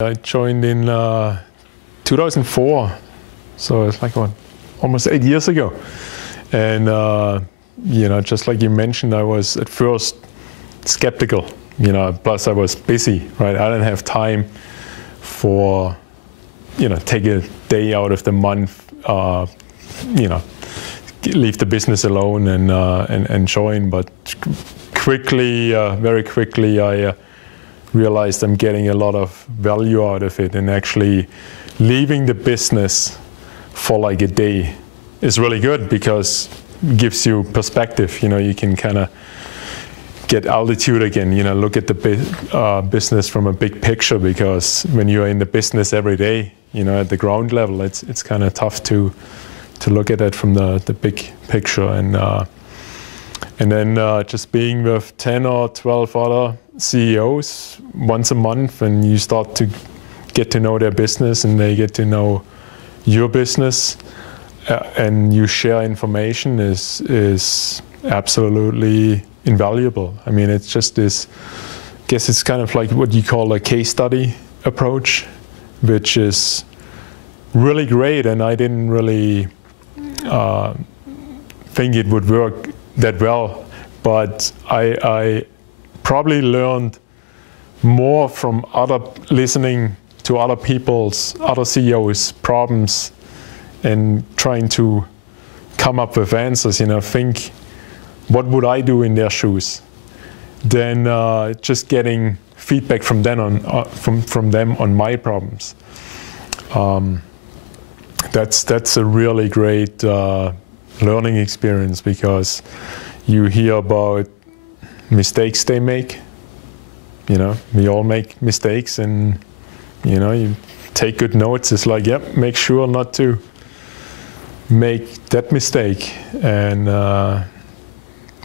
I joined in 2004, so it's like what, almost 8 years ago. And you know, just like you mentioned, I was at first skeptical. You know, plus I was busy, right? I didn't have time for, you know, take a day out of the month, you know, leave the business alone and join. But quickly, very quickly, I realized I'm getting a lot of value out of it, and actually leaving the business for like a day is really good because it gives you perspective. You know, you can kind of get altitude again, you know, look at the business from a big picture, because when you're in the business every day, you know, at the ground level, it's kind of tough to look at it from the big picture. And then just being with 10 or 12 other CEOs once a month, and you start to get to know their business and they get to know your business, and you share information is absolutely invaluable. I mean, it's just this, I guess it's kind of like what you call a case study approach, which is really great, and I didn't really think it would work that well, but I probably learned more from listening to other people's, other CEOs' problems and trying to come up with answers, you know, think, what would I do in their shoes? Then just getting feedback from them from them on my problems. That's a really great learning experience, because you hear about mistakes they make. You know, we all make mistakes, and you know, you take good notes. It's like, yep, make sure not to make that mistake, and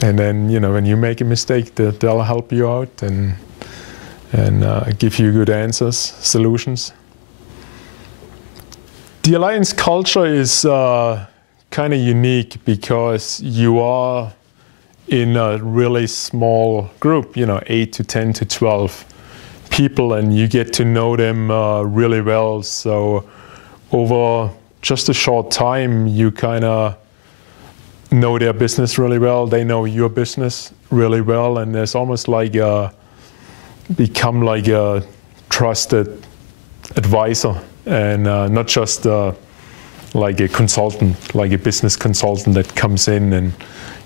then, you know, when you make a mistake, they'll help you out and give you good answers, solutions. The alliance culture is kind of unique because you are in a really small group, you know, 8 to 10 to 12 people, and you get to know them really well. So over just a short time, you kind of know their business really well. They know your business really well, and there's almost like become like a trusted advisor, and not just like a consultant, like a business consultant that comes in and,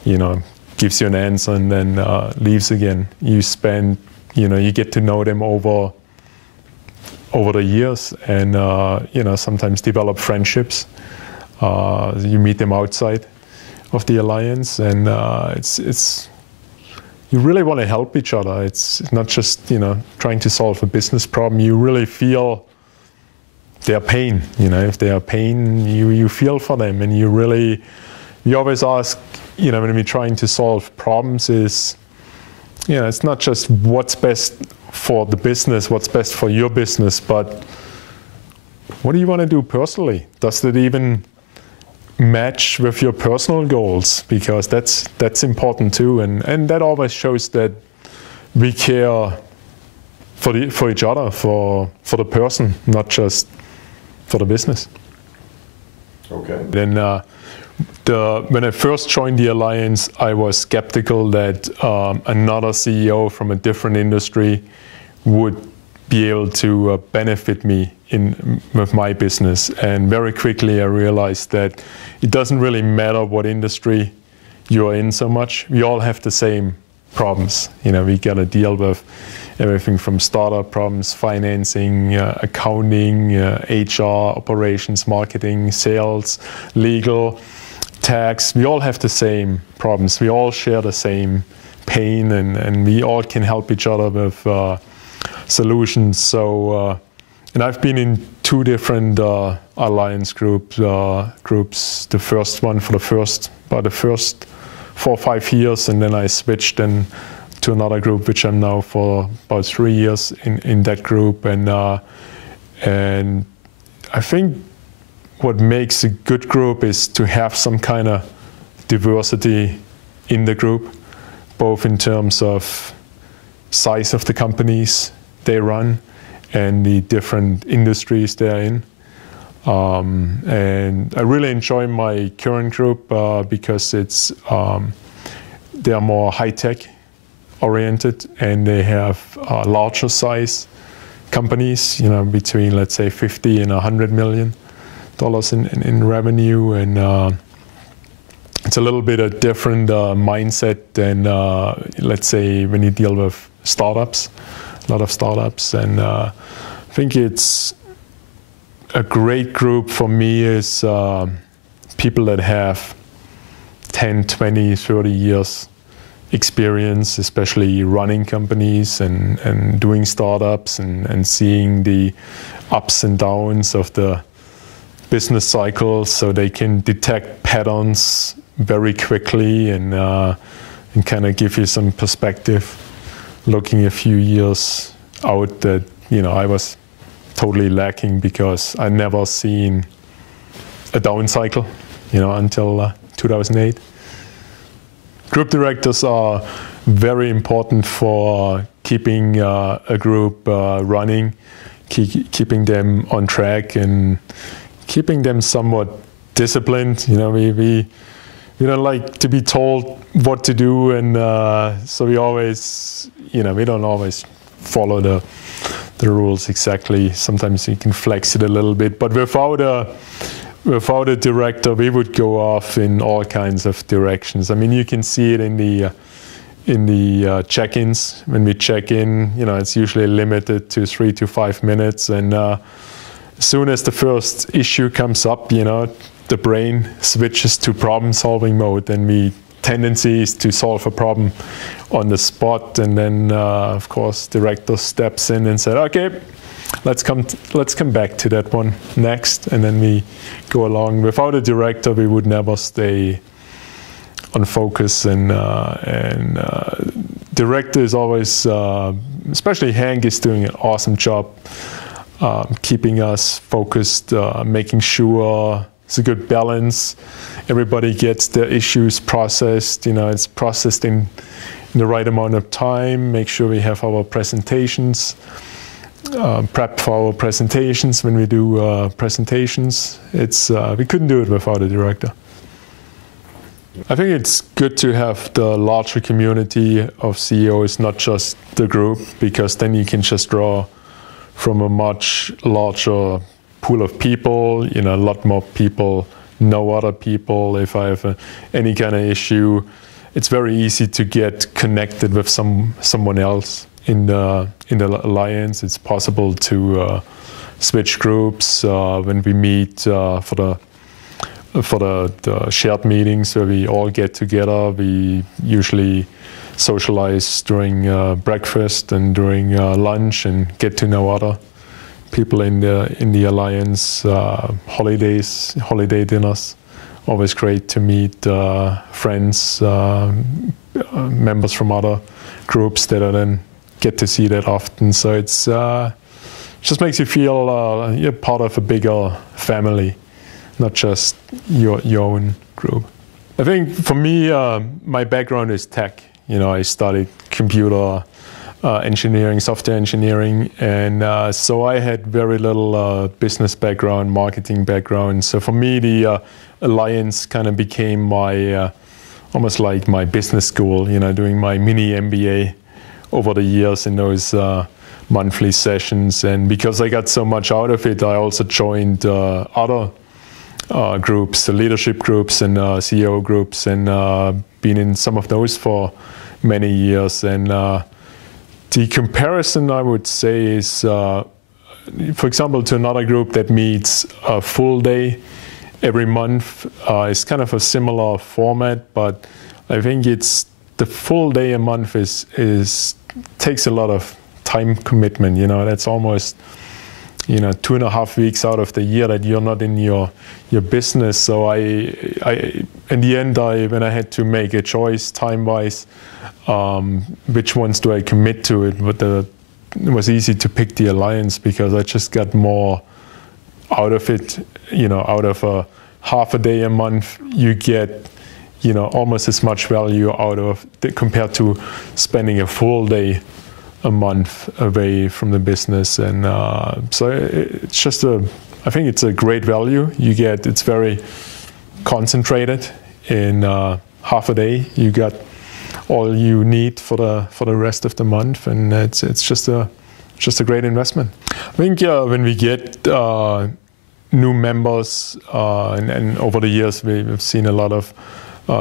you know, gives you an answer and then leaves again. You spend, you know, you get to know them over the years, and you know, sometimes develop friendships. You meet them outside of the alliance, and it's you really want to help each other. It's not just, you know, trying to solve a business problem. You really feel their pain. You know, if they are pain, you feel for them, and we always ask, you know, when we're trying to solve problems, is, you know, it's not just what's best for the business, what's best for your business, but what do you want to do personally? Does it even match with your personal goals? Because that's important too, and that always shows that we care for each other, for the person, not just for the business. Okay. Then when I first joined the alliance, I was skeptical that another CEO from a different industry would be able to benefit me with my business. And very quickly I realized that it doesn't really matter what industry you're in so much. We all have the same problems. You know, we got to deal with everything from startup problems, financing, accounting, HR, operations, marketing, sales, legal, tax. We all have the same problems. We all share the same pain, and we all can help each other with solutions. So, and I've been in 2 different alliance groups. The first one for about the first 4 or 5 years, and then I switched to another group, which I'm now for about 3 years in that group. And I think what makes a good group is to have some kind of diversity in the group, both in terms of size of the companies they run and the different industries they're in. And I really enjoy my current group because it's they're more high-tech oriented, and they have larger size companies, between, let's say, 50 and $100 million in revenue, and it's a little bit a different mindset than, let's say, when you deal with startups, a lot of startups. And I think it's a great group for me is people that have 10, 20, 30 years experience, especially running companies and doing startups and seeing the ups and downs of the business cycles, so they can detect patterns very quickly and kind of give you some perspective looking a few years out that I was totally lacking, because I never seen a down cycle until 2008. Group directors are very important for keeping a group running, keeping them on track, and keeping them somewhat disciplined. We don't like to be told what to do, and so we always, we don't always follow the rules exactly. Sometimes you can flex it a little bit, but without a director, we would go off in all kinds of directions. I mean, you can see it in the check-ins. When we check in, it's usually limited to 3 to 5 minutes, and as soon as the first issue comes up, the brain switches to problem-solving mode, and the tendency is to solve a problem on the spot. And then, of course, director steps in and said, "Okay, let's come back to that one next," and then we go along. Without a director, we would never stay on focus. And director is always, especially Hank, is doing an awesome job keeping us focused, making sure it's a good balance. Everybody gets their issues processed. It's processed in the right amount of time. Make sure we have our presentations, prep for our presentations when we do presentations. We couldn't do it without a director. I think it's good to have the larger community of CEOs, not just the group, because then you can just draw from a much larger pool of people. A lot more people know other people. If I have any kind of issue, it's very easy to get connected with someone else in the alliance. It's possible to switch groups when we meet for the shared meetings where we all get together. We usually socialize during breakfast and during lunch, and get to know other people in the alliance. Holiday dinners, always great to meet friends, members from other groups that I then get to see that often. So it's just makes you feel you're part of a bigger family, not just your own group. I think for me, my background is tech. I studied computer engineering, software engineering, and so I had very little business background, marketing background. So for me, the Alliance kind of became my, almost like my business school, doing my mini MBA over the years in those monthly sessions. And because I got so much out of it, I also joined other groups, the leadership groups and CEO groups, and been in some of those for many years. And the comparison, I would say, is, for example, to another group that meets a full day every month. It's kind of a similar format, but I think it's the full day a month takes a lot of time commitment. That's almost 2.5 weeks out of the year that you're not in your business. So in the end, when I had to make a choice time-wise, which ones do I commit to it? But it was easy to pick the Alliance because I just got more out of it. Out of a half a day a month, you get almost as much value out of compared to spending a full day a month away from the business, and so it's just I think it's a great value you get. It's very concentrated in half a day. You got all you need for the rest of the month, and it's just a great investment. I think when we get new members, and over the years we've seen a lot of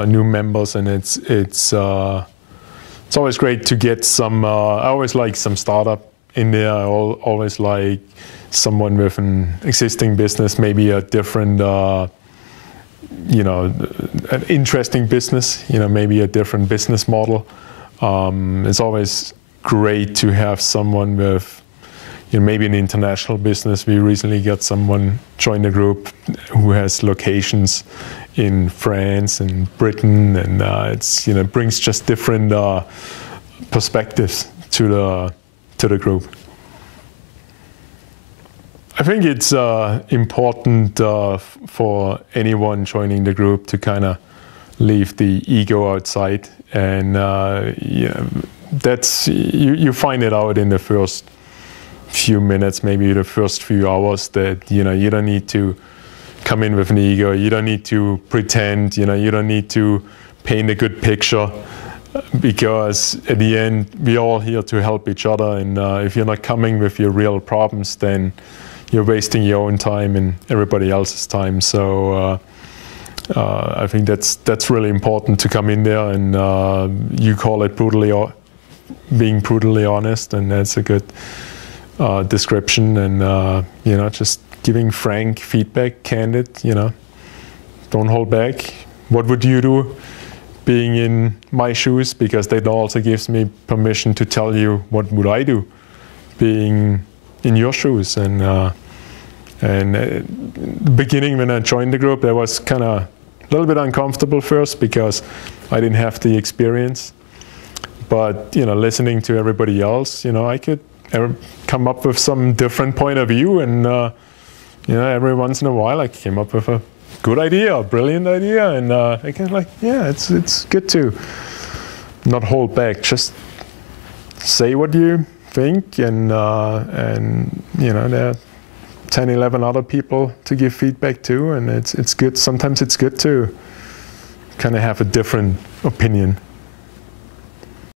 new members, and it's always great to get some. I always like some startup in there. I always like someone with an existing business, maybe a different, an interesting business. Maybe a different business model. It's always great to have someone with, maybe an international business. We recently got someone join the group who has locations in France and Britain, and it brings just different perspectives to the group. I think it's important for anyone joining the group to kind of leave the ego outside, and that's you find it out in the first few minutes, maybe the first few hours, that you don't need to come in with an ego. You don't need to pretend. You don't need to paint a good picture, because at the end we're all here to help each other. And if you're not coming with your real problems, then you're wasting your own time and everybody else's time. So I think that's really important to come in there, and you call it being brutally honest, and that's a good description. And just giving frank feedback, candid. Don't hold back. What would you do being in my shoes? Because that also gives me permission to tell you what would I do being in your shoes. And the beginning, when I joined the group, that was kind of a little bit uncomfortable first, because I didn't have the experience. But listening to everybody else, I could come up with some different point of view, and every once in a while I came up with a good idea, a brilliant idea, and I can it's good to not hold back, just say what you think, and there are 10, 11 other people to give feedback to, and it's good. Sometimes it's good to kind of have a different opinion.